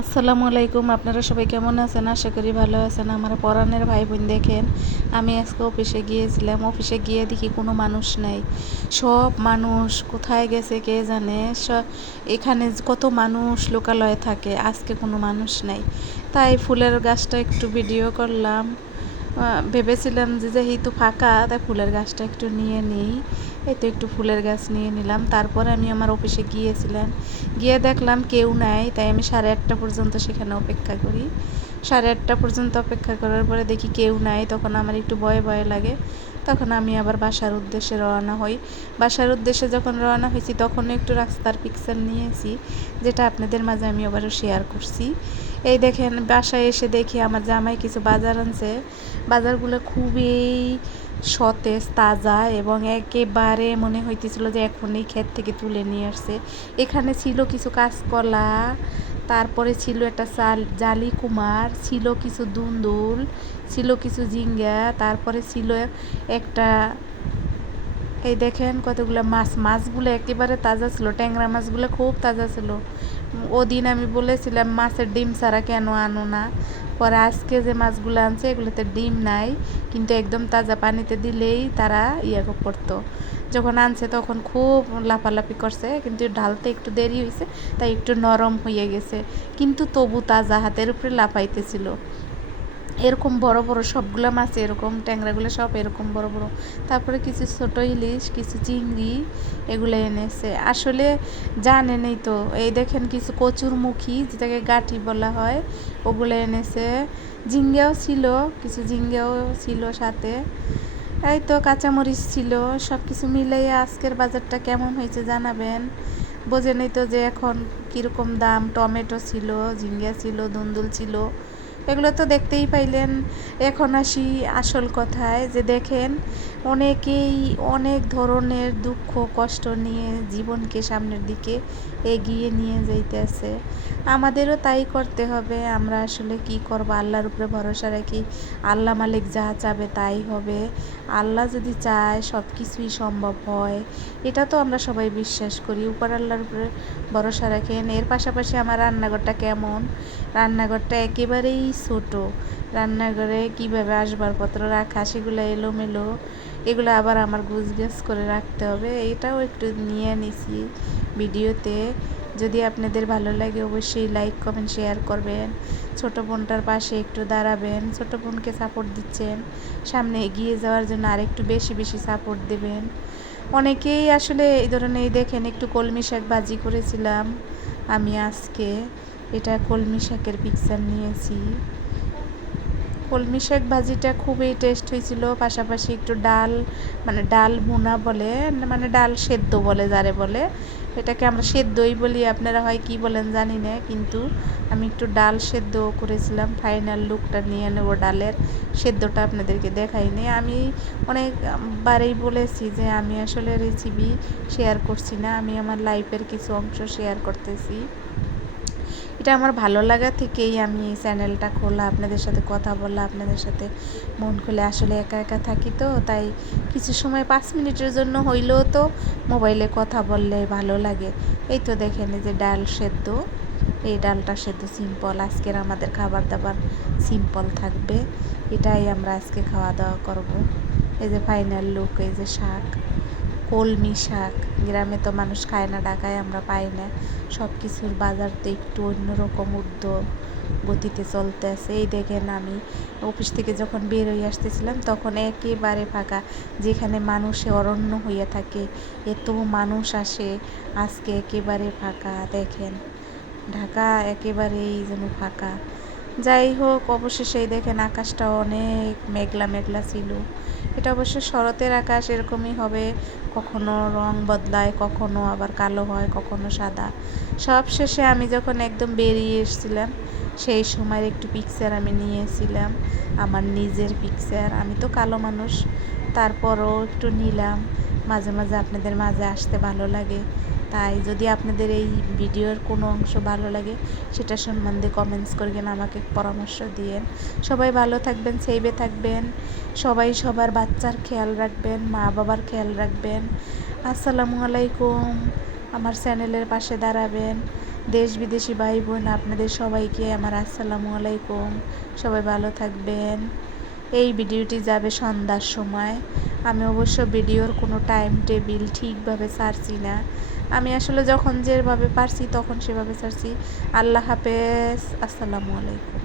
আসসালামু আলাইকুম, আপনারা সবাই কেমন আছেন? আশা করি ভালো আছেন। আমার পরাণের ভাই বোন দেখেন, আমি আজকে অফিসে গিয়েছিলাম। অফিসে গিয়ে দেখি কোনো মানুষ নাই। সব মানুষ কোথায় গেছে কে জানে? এখানে কত মানুষ লোকালয়ে থাকে, আজকে কোনো মানুষ নাই। তাই ফুলের গাছটা একটু ভিডিও করলাম। ভেবেছিলাম যে যেহেতু ফাঁকা, তাই ফুলের গাছটা একটু নিয়ে নিই। এই তো একটু ফুলের গাছ নিয়ে নিলাম। তারপরে আমি আমার অফিসে গিয়েছিলাম। গিয়ে দেখলাম কেউ নাই, তাই আমি সাড়ে আটটা পর্যন্ত সেখানে অপেক্ষা করি। সাড়ে আটটা পর্যন্ত অপেক্ষা করার পরে দেখি কেউ নাই, তখন আমার একটু ভয় ভয় লাগে। তখন আমি আবার বাসার উদ্দেশ্যে রওনা হই। বাসার উদ্দেশ্যে যখন রওনা হয়েছি তখন একটু রাস্তার পিকচার নিয়েছি, যেটা আপনাদের মাঝে আমি আবারও শেয়ার করছি। এই দেখেন, বাসায় এসে দেখি আমার জামাই কিছু বাজার আনছে। বাজারগুলো খুবই সতেজ, তাজা এবং একেবারে মনে হইতেছিল যে এখনই ক্ষেত থেকে তুলে নিয়ে আসছে। এখানে ছিল কিছু কাঁচকলা, তারপরে ছিল একটা চাল, জালি কুমার, ছিল কিছু দুন্দুল, ছিল কিছু ঝিঙ্গা, তারপরে ছিল একটা, এই দেখেন কতগুলো মাছ। মাছগুলো একেবারে তাজা ছিল, ট্যাংরা মাছগুলো খুব তাজা ছিল। ওদিন আমি বলেছিলাম, মাছের ডিম ছাড়া কেন আনো না? পরে আজকে যে মাছগুলো আনছে, এগুলোতে ডিম নাই, কিন্তু একদম তাজা পানিতে দিলেই তারা ইয়ে করতো যখন আনছে তখন খুব লাফালাফি করছে, কিন্তু ঢালতে একটু দেরি হয়েছে তাই একটু নরম হয়ে গেছে। কিন্তু তবু তাজা হাতের উপরে লাফাইতেছিল। এরকম বড় বড় সবগুলো মাছ, এরকম ট্যাংরাগুলো সব এরকম বড় বড়। তারপরে কিছু ছোট ইলিশ, কিছু চিংড়ি, এগুলো এনেছে। আসলে জানেনই তো, এই দেখেন কিছু কচুরমুখী, যেটাকে গাঠি বলা হয়, ওগুলো এনেছে। ঝিঙ্গাও ছিল, কিছু ঝিঙ্গাও ছিল সাথে। এই তো কাঁচামরিচ ছিল সব কিছু মিলিয়ে আজকের বাজারটা কেমন হয়েছে জানাবেন। বোঝেনই তো যে এখন কীরকম দাম, টমেটো ছিল, ঝিঙ্গা ছিল দুন্দুল ছিল। এগুলো তো দেখতেই পাইলেন। এখন আসি আসল কথায় যে দেখেন, অনেকেই অনেক ধরনের দুঃখ, কষ্ট নিয়ে জীবনকে সামনের দিকে এগিয়ে নিয়ে যাইতেছে। আমাদেরও তাই করতে হবে, আমরা আসলে কি করব? আল্লাহর উপরে ভরসা রাখি, আল্লাহ মালিক যা চাবে তাই হবে। আল্লাহ যদি চায় সব কিছুই সম্ভব হয়, এটা তো আমরা সবাই বিশ্বাস করি। উপর আল্লাহর উপরে ভরসা রাখেন। এর পাশাপাশি আমার রান্নাঘরটা কেমন? রান্নাঘরটা একেবারেই ছোট, রান্নাঘরে কীভাবে আসবাবপত্র রাখা, সেগুলো এলোমেলো, এগুলো আবার আমার গুছগাছ করে রাখতে হবে, এটাও একটু নিয়ে নিছি ভিডিওতে। যদি আপনাদের ভালো লাগে অবশ্যই লাইক কমেন্ট শেয়ার করবেন। ছোট বোনটার পাশে একটু দাঁড়াবেন, ছোট বোনকে সাপোর্ট দিচ্ছেন, সামনে এগিয়ে যাওয়ার জন্য আরেকটু বেশি বেশি সাপোর্ট দেবেন। অনেকেই আসলে এই ধরনের দেখেন একটু কলমি শাক ভাজি করেছিলাম আমি আজকে। এটা কলমি শাকের পিকচার নিয়েছি। কলমি শাক ভাজিটা খুবই টেস্ট হয়েছিল, পাশাপাশি একটু ডাল মানে ডাল ভুনা বলে মানে ডাল সেদ্ধ বলে যারে বলে। এটাকে আমরা সেদ্ধই বলি, আপনারা হয় কি বলেন জানি না, কিন্তু আমি একটু ডাল সেদ্ধ করেছিলাম ফাইনাল লুকটা নিয়ে নেব ডালের। সেদ্ধটা আপনাদেরকে দেখাইনি আমি অনেকবারেই বলেছি যে আমি আসলে রেসিপি শেয়ার করছি না, আমি আমার লাইফের কিছু অংশ শেয়ার করতেছি। এটা আমার ভালো লাগা থেকেই আমি এই চ্যানেলটা খোলা, আপনাদের সাথে কথা বলা, আপনাদের সাথে মন খুলে আসলে একা একা থাকি তো, তাই কিছু সময় পাঁচ মিনিটের জন্য হইলেও তো মোবাইলে কথা বললে ভালো লাগে। এই তো দেখেন যে ডাল সেদ্ধ, এই ডালটা সেদ্ধ সিম্পল আজকের আমাদের খাবার দাবার সিম্পল থাকবে, এটাই আমরা আজকে খাওয়া দাওয়া করব। এই যে ফাইনাল লুক এই যে শাক। কলমি শাক। গ্রামে তো মানুষ খায় না, ঢাকায় আমরা পাই না। সব কিছুর বাজার তো একটু অন্যরকম উদ্যোগ গতিতে চলতে আছে। এই দেখেন আমি, অফিস থেকে যখন বের হয়ে আসতেছিলাম, তখন একেবারে ফাঁকা। যেখানে মানুষে অরণ্য হইয়া থাকে, এত মানুষ আসে, আজকে একেবারে ফাঁকা, দেখেন। ঢাকা একেবারেই যেন ফাঁকা। যাই হোক, অবশেষে দেখেন আকাশটা অনেক মেঘলা মেঘলা ছিল। এটা অবশ্য শরতের আকাশ এরকমই হবে। কখনো রং বদলায়, কখনো আবার কালো হয়, কখনো সাদা। সব শেষে আমি যখন একদম বেরিয়ে এসেছিলাম, সেই সময়ের একটু পিকচার আমি নিয়েছিলাম, আমার নিজের পিকচার আমি তো কালো মানুষ, তারপরও একটু নিলাম। মাঝে মাঝে আপনাদের মাঝে আসতে ভালো লাগে। তাই যদি আপনাদের এই ভিডিওর কোনো অংশ ভালো লাগে সেটা সম্বন্ধে কমেন্টস করবেন আমাকে পরামর্শ দিয়েন। সবাই ভালো থাকবেন সেইবে থাকবেন। সবাই সবার বাচ্চার খেয়াল রাখবেন, মা বাবার খেয়াল রাখবেন। আসসালামু আলাইকুম। আমার চ্যানেলের পাশে দাঁড়াবেন। দেশ বিদেশি ভাই বোন, আপনাদের সবাইকে আমার আসসালামু আলাইকুম। সবাই ভালো থাকবেন। এই ভিডিওটি যাবে সন্ধ্যার সময়। আমি অবশ্য ভিডিওর কোনো টাইম টেবিল ঠিকভাবে ছাড়ছি না। আমি আসলে যখন যেভাবে পারছি তখন সেভাবে ছাড়ছি। আল্লাহ হাফেজ। আসসালামু আলাইকুম।